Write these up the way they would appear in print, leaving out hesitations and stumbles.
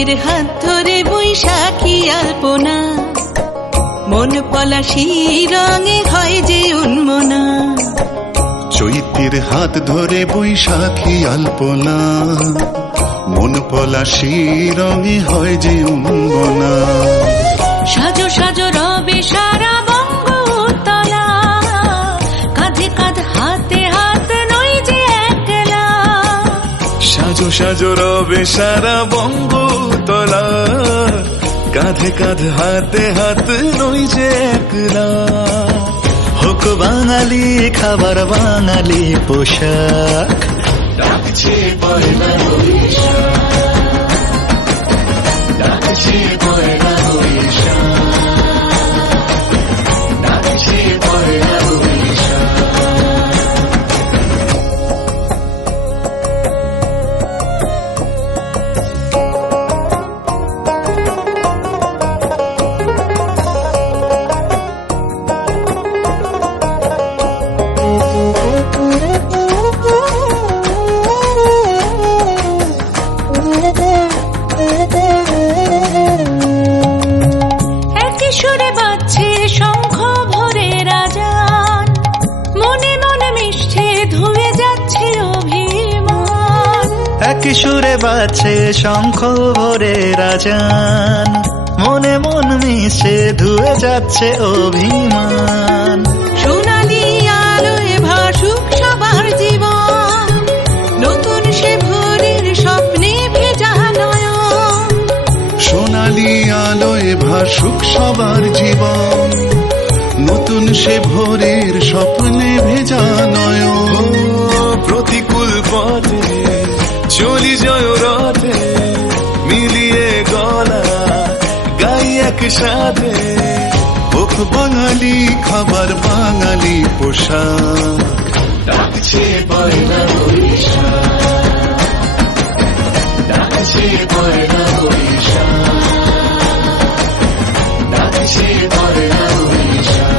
চৈত্রের হাত ধরে বৈশাখী আলপনা, মন পলাশি রঙে হয় যে উন্মনা। চৈত্রের হাত ধরে বৈশাখী আলপনা, মন পলাশি রঙে হয় যে উন্মনা। সাজো সাজো রবে সারা বঙ্গতলা, কাঁধে কাঁধ হাতে হাত নই যে একলা। সাজো সাজো রবে সারা বঙ্গতলা, কাঁধে কাঁধ হাতে হাত নই যে একলা। হোক বাঙালি খাবার বাঙালি পোশাক, ডাকছে পয়লা বৈশাখ, ডাকছে পয়লা বৈশাখ, ডাকছে পয়লা বৈশাখ। সুরে বাজছে শঙ্খ ভরে রাজান, মনে মনে মিশছে ধুয়ে যাচ্ছে অভিমান। একই সুরে বাজছে শঙ্খ ভরে রাজান, মনে মন মিশে ধুয়ে যাচ্ছে অভিমান। সোনালি আলোয় ভাসুক সবার জীবন, নতুন সে ভোরের স্বপ্নে ভেজা নয়ন। সোনালি আলোয় ভাসুক সবার জীবন, নতুন সে ভোরের স্বপ্নে ভেজা নয়ন। প্রতিকূল পথে চলি জয় রথে, মিলিয়ে গলা গাই একসাথে। হোক বাঙালি খাবার বাঙালি পোশাক, ডাকছে পয়লা বৈশাখ, ডাকছে পয়লা বৈশাখ, ডাকছে পয়লা বৈশাখ।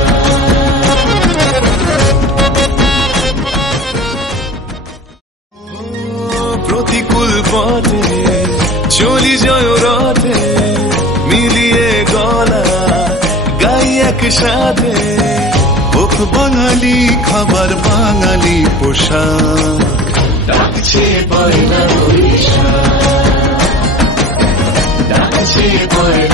প্রতিকূল পথে চলি জয় রথে, মিলিয়ে গলা গাই একসাথে। হোক বাঙালি খাবার বাঙালি পোশাক, ডাকছে পয়লা বৈশাখ, ডাকছে পয়লা